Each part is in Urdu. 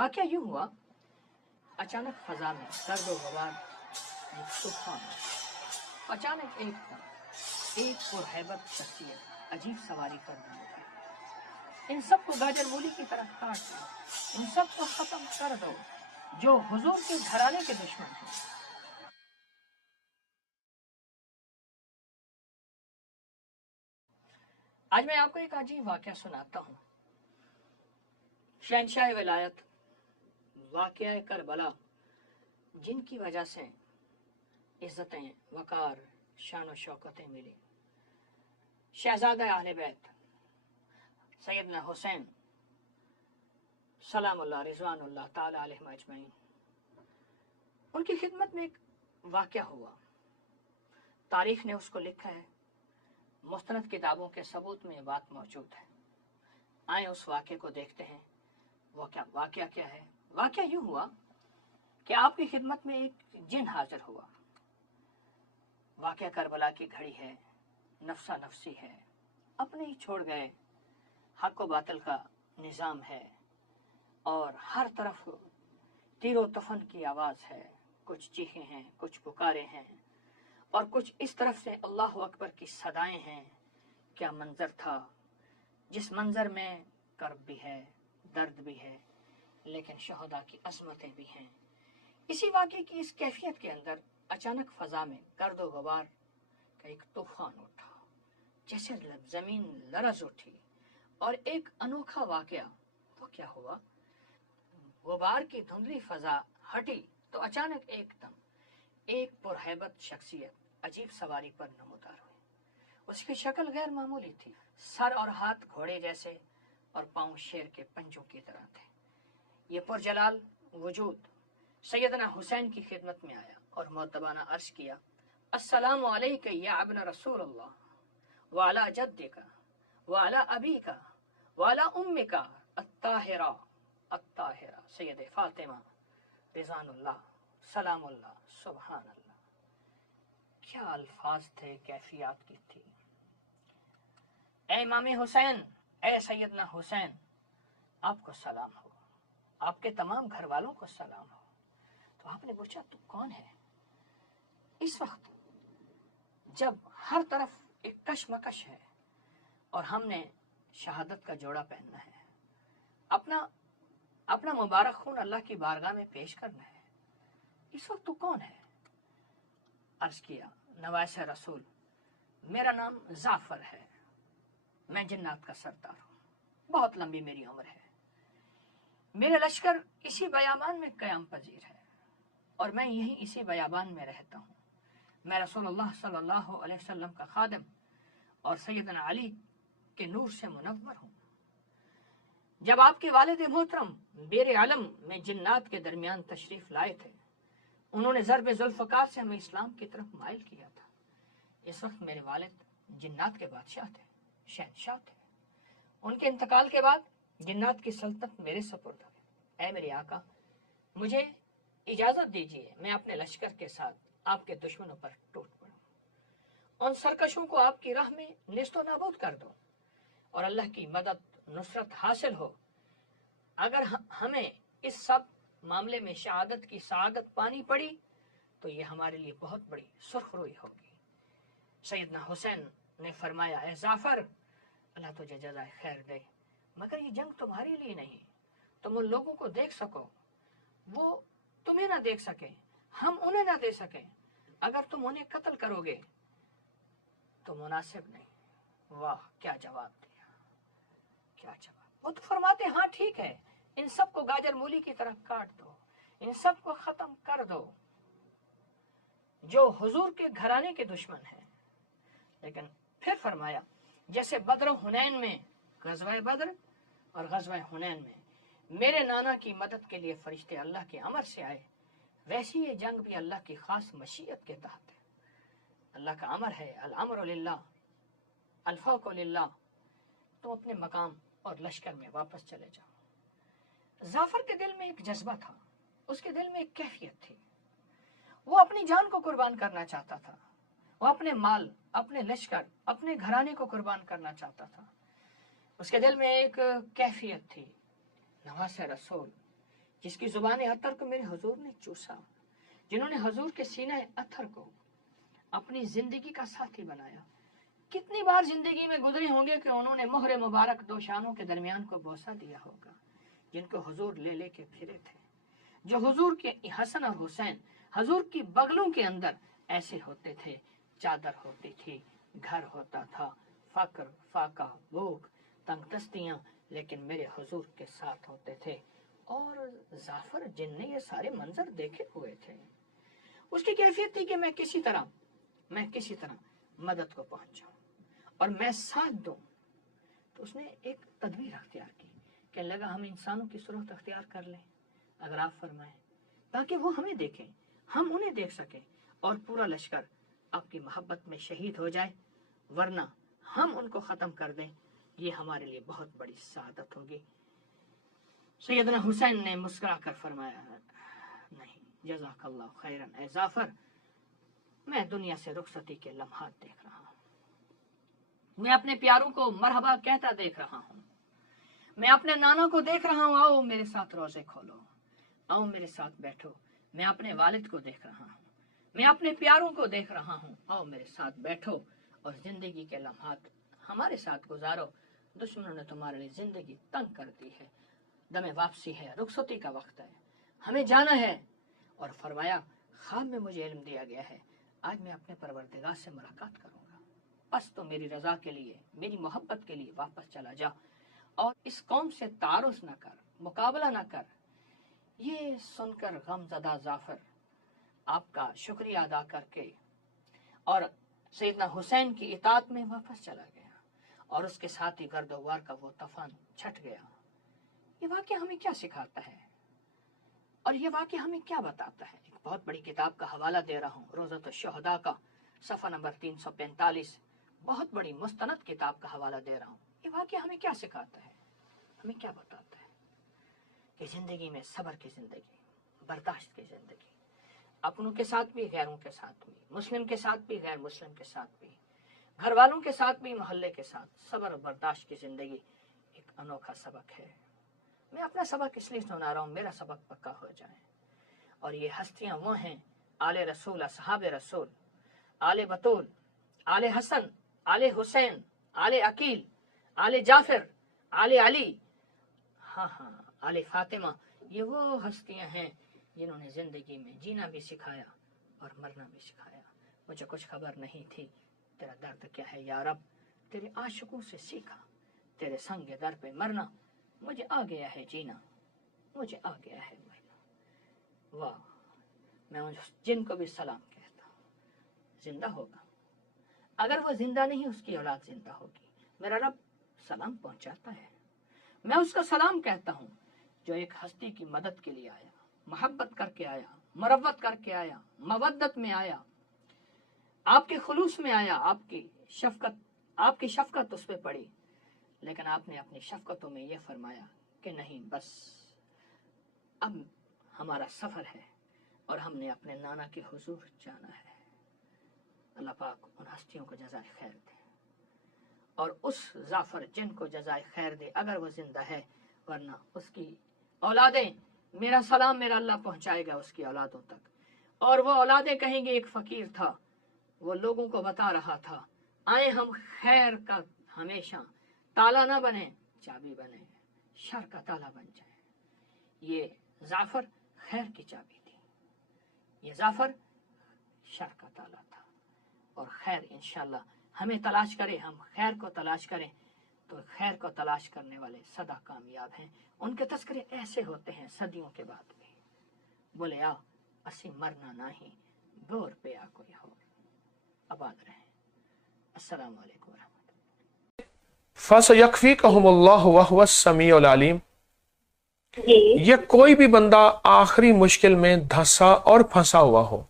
واقعہ یوں ہوا، اچانک فضا میں گرد و غبار طوفان، اچانک ایک پرہیبت شخصیت عجیب سواری کر دی، ان سب کو گاجر مولی کی طرح کاٹ دو، ان سب کو ختم کر دو جو حضور کے گھرانے کے دشمن ہیں۔ آج میں آپ کو ایک عجیب واقعہ سناتا ہوں۔ شہنشاہ ولایت واقعہ کربلا، جن کی وجہ سے عزتیں، وقار، شان و شوکتیں ملی، شہزادہ اہل بیت سیدنا حسین سلام اللہ رضوان اللہ تعالی علیہ اجمعین، ان کی خدمت میں ایک واقعہ ہوا۔ تاریخ نے اس کو لکھا ہے، مستند کتابوں کے ثبوت میں یہ بات موجود ہے۔ آئیں اس واقعے کو دیکھتے ہیں۔ وہ واقعہ کیا ہے؟ واقعہ یوں ہوا کہ آپ کی خدمت میں ایک جن حاضر ہوا۔ واقعہ کربلا کی گھڑی ہے، نفسا نفسی ہے، اپنے ہی چھوڑ گئے، حق و باطل کا نظام ہے اور ہر طرف تیر و تفن کی آواز ہے، کچھ چیخیں ہیں، کچھ پکارے ہیں اور کچھ اس طرف سے اللہ اکبر کی صدائیں ہیں۔ کیا منظر تھا، جس منظر میں کرب بھی ہے، درد بھی ہے، لیکن شہداء کی عظمتیں بھی ہیں۔ اسی واقعے کی اس کیفیت کے اندر اچانک فضا میں گرد و غبار کا ایک طوفان اٹھا، جیسے زمین لرز اٹھی، اور ایک انوکھا واقعہ۔ وہ کیا ہوا؟ غبار کی دھندلی فضا ہٹی تو اچانک ایک دم ایک پرہیبت شخصیت عجیب سواری پر نمودار ہوئی۔ اس کی شکل غیر معمولی تھی، سر اور ہاتھ گھوڑے جیسے اور پاؤں شیر کے پنجوں کی طرح تھے۔ یہ پرجلال وجود سیدنا حسین کی خدمت میں آیا اور مؤدبانہ عرض کیا، السلام علیک یا ابن رسول اللہ وعلی جدک وعلی ابیک وعلی امک الطاہرہ الطاہرہ سید فاطمہ رضوان اللہ سلام اللہ سبحان اللہ۔ کیا الفاظ تھے، کیفیات کی تھی۔ اے امام حسین، اے سیدنا حسین، آپ کو سلام ہو، آپ کے تمام گھر والوں کو سلام ہو۔ تو آپ نے پوچھا تو کون ہے؟ اس وقت جب ہر طرف ایک کشمکش ہے اور ہم نے شہادت کا جوڑا پہننا ہے، اپنا مبارک خون اللہ کی بارگاہ میں پیش کرنا ہے، اس وقت تو کون ہے؟ عرض کیا، نواسہ رسول، میرا نام زعفر ہے، میں جنات کا سردار ہوں، بہت لمبی میری عمر ہے، میرے لشکر اسی بیابان میں قیام پذیر ہے اور میں یہیں اسی بیابان میں رہتا ہوں۔ میں رسول اللہ صلی اللہ علیہ وسلم کا خادم اور سیدنا علی کے نور سے منور ہوں۔ جب آپ کے والد محترم بیر عالم میں جنات کے درمیان تشریف لائے تھے، انہوں نے ضرب ذوالفقار سے ہمیں اسلام کی طرف مائل کیا تھا۔ اس وقت میرے والد جنات کے بادشاہ تھے، شہنشاہ تھے۔ ان کے انتقال کے بعد جنات کی سلطنت میرے سپرد ہے۔ اے میرے آقا، مجھے اجازت دیجیے میں اپنے لشکر کے ساتھ آپ کے دشمنوں پر ٹوٹ پڑوں، ان سرکشوں کو آپ کی راہ میں نیست و نابود کر دو اور اللہ کی مدد نصرت حاصل ہو۔ اگر ہمیں اس سب معاملے میں شہادت کی سعادت پانی پڑی تو یہ ہمارے لیے بہت بڑی سرخ روئی ہوگی۔ سیدنا حسین نے فرمایا، اے زعفر، اللہ تجھے جزائے خیر دے، مگر یہ جنگ تمہارے لیے نہیں، تم ان لوگوں کو دیکھ سکو، وہ تمہیں نہ دیکھ سکیں، ہم انہیں نہ دے سکیں۔ اگر تم انہیں قتل کرو گے تو مناسب نہیں۔ واہ، کیا جواب دیا، کیا جواب۔ وہ تو فرماتے ہاں ٹھیک ہے، ان سب کو گاجر مولی کی طرح کاٹ دو، ان سب کو ختم کر دو جو حضور کے گھرانے کے دشمن ہیں۔ لیکن پھر فرمایا، جیسے بدر و حنین میں، غزوہ بدر اور غزوہ حنین میں میرے نانا کی مدد کے لیے فرشتے اللہ کے امر سے آئے، ویسی یہ جنگ بھی اللہ کی خاص مشیت کے تحت ہے۔ اللہ کا امر ہے، الامر للہ الفوق للہ، تم اپنے مقام اور لشکر میں واپس چلے جاؤ۔ زعفر کے دل میں ایک جذبہ تھا، اس کے دل میں ایک کیفیت تھی، وہ اپنی جان کو قربان کرنا چاہتا تھا، وہ اپنے مال، اپنے لشکر، اپنے گھرانے کو قربان کرنا چاہتا تھا۔ اس کے دل میں ایک کیفیت تھی، نواسہ رسول، جس کی زبان اتھر کو میرے حضور نے چوسا، جنہوں نے حضور کے سینہ اتھر کو اپنی زندگی کا ساتھی بنایا۔ کتنی بار زندگی میں گزرے ہوں گے کہ انہوں نے مہر مبارک دو شانوں کے درمیان کو بوسہ دیا ہوگا، جن کو حضور لے لے کے پھرے تھے، جو حضور کے حسن اور حسین حضور کی بغلوں کے اندر ایسے ہوتے تھے، چادر ہوتی تھی، گھر ہوتا تھا، فقر، فاقہ، بھوک، تنگ دستیاں، لیکن میرے حضور کے ساتھ ہوتے تھے۔ اور جعفر جن نے یہ سارے منظر دیکھے ہوئے تھے، اس کی کیفیت تھی کہ میں کسی طرح مدد کو پہنچ جاؤں اور میں ساتھ دوں۔ تو اس نے ایک تدبیر اختیار کی کہ لگا ہم انسانوں کی صورت اختیار کر لیں، اگر آپ فرمائیں، تاکہ وہ ہمیں دیکھیں، ہم انہیں دیکھ سکیں، اور پورا لشکر آپ کی محبت میں شہید ہو جائے، ورنہ ہم ان کو ختم کر دیں، یہ ہمارے لیے بہت بڑی سعادت ہوگی۔ سیدنا حسین نے مسکرا کر فرمایا، نہیں، جزاک اللہ خیرن اے جعفر، میں دنیا سے رخصتی کے لمحات دیکھ رہا ہوں، میں اپنے پیاروں کو مرحبا کہتا دیکھ رہا ہوں، میں اپنے نانا کو دیکھ رہا ہوں، آؤ میرے ساتھ روزے کھولو، آؤ میرے ساتھ بیٹھو، میں اپنے والد کو دیکھ رہا ہوں، میں اپنے پیاروں کو دیکھ رہا ہوں، آؤ میرے ساتھ بیٹھو اور زندگی کے لمحات ہمارے ساتھ گزارو۔ دشمنوں نے تمہارے لیے زندگی تنگ کر دی ہے، دم واپسی ہے، رخصتی کا وقت ہے، ہمیں جانا ہے۔ اور فرمایا، خواب میں مجھے علم دیا گیا ہے، آج میں اپنے پروردگار سے ملاقات کروں گا، بس تو میری رضا کے لیے، میری محبت کے لیے واپس چلا جا اور اس قوم سے تعارض نہ کر، مقابلہ نہ کر۔ یہ سن کر غم زدہ جعفر آپ کا شکریہ ادا کر کے اور سیدنا حسین کی اطاعت میں واپس چلا گیا، اور اس کے ساتھ ہی گرد و غبار کا وہ طوفان چھٹ گیا۔ یہ واقعہ ہمیں کیا سکھاتا ہے اور یہ واقعہ ہمیں کیا بتاتا ہے؟ ایک بہت بڑی کتاب کا حوالہ دے رہا ہوں، روضۃ الشہداء کا، صفحہ نمبر 345، بہت بڑی مستند کتاب کا حوالہ دے رہا ہوں۔ یہ واقعہ ہمیں کیا سکھاتا ہے، ہمیں کیا بتاتا ہے؟ کہ زندگی میں صبر کی زندگی، برداشت کی زندگی، اپنوں کے ساتھ بھی، غیروں کے ساتھ بھی، مسلم کے ساتھ بھی، غیر مسلم کے ساتھ بھی، گھر والوں کے ساتھ بھی، محلے کے ساتھ، صبر اور برداشت کی زندگی ایک انوکھا سبق ہے۔ میں اپنا سبق اس لیے سنا رہا ہوں، میرا سبق پکا ہو جائے۔ اور یہ ہستیاں وہ ہیں، آل رسول، اصحاب رسول، آل بطول، آل حسن، آل حسین، آل عقیل، آل جعفر، آل علی، ہاں آل فاطمہ، یہ وہ ہستیاں ہیں جنہوں نے زندگی میں جینا بھی سکھایا اور مرنا بھی سکھایا۔ مجھے کچھ خبر نہیں تھی تیرا درد کیا ہے یا رب، تیرے عاشقوں سے سیکھا، تیرے سنگ در پہ مرنا، مجھے آ گیا ہے جینا، مجھے آ گیا ہے مرنا۔ واہ، میں جن کو بھی سلام کہتا ہوں، زندہ ہوگا، اگر وہ زندہ نہیں اس کی اولاد زندہ ہوگی۔ میرا رب سلام پہنچاتا ہے، میں اس کا سلام کہتا ہوں جو ایک ہستی کی مدد کے لیے آیا، محبت کر کے آیا، مروت کر کے آیا، مودت میں آیا، آپ کے خلوص میں آیا، آپ کی شفقت اس پہ پڑی، لیکن آپ نے اپنی شفقتوں میں یہ فرمایا کہ نہیں، بس اب ہمارا سفر ہے اور ہم نے اپنے نانا کے حضور جانا ہے۔ اللہ پاک ان ہستیوں کو جزائے خیر دے، اور اس جعفر جن کو جزائے خیر دے، اگر وہ زندہ ہے، ورنہ اس کی اولادیں، میرا سلام میرا اللہ پہنچائے گا اس کی اولادوں تک، اور وہ اولادیں کہیں گے ایک فقیر تھا، وہ لوگوں کو بتا رہا تھا، آئے ہم خیر کا ہمیشہ تالا نہ بنے، چابی بنے، شر کا تالا بن جائے۔ یہ جعفر خیر کی چابی تھی، یہ جعفر شر کا تالا تھا، اور خیر انشاءاللہ ہمیں تلاش کرے، ہم خیر کو تلاش کریں تو خیر کو تلاش کرنے والے سدا کامیاب ہیں۔ ان کے تذکرے ایسے ہوتے ہیں صدیوں کے بعد بھی، بولے آ اسی مرنا نہیں، گور پہ آ کوئی ہو، آباد رہیں۔ السلام علیکم ورحمۃ اللہ۔ فَسَيَكْفِيكَهُمُ اللَّهُ وَهُوَ السَّمِيعُ الْعَلِيمُ۔ یہ کوئی بھی بندہ آخری مشکل میں دھنسا اور پھنسا ہوا ہو،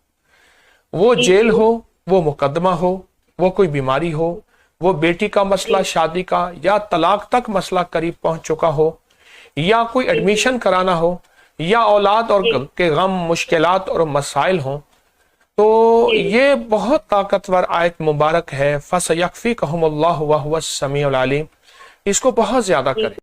وہ جیل ہو، وہ مقدمہ ہو، وہ کوئی بیماری ہو، وہ بیٹی کا مسئلہ، شادی کا یا طلاق تک مسئلہ قریب پہنچ چکا ہو، یا کوئی ایڈمیشن کرانا ہو، یا اولاد اور کے غم، مشکلات اور مسائل ہوں، تو یہ بہت طاقتور آیت مبارک ہے، فَسَيَكْفِيكَهُمُ اللَّهُ وَهُوَ السَّمِيعُ الْعَلِيمُ۔ اس کو بہت زیادہ کریں۔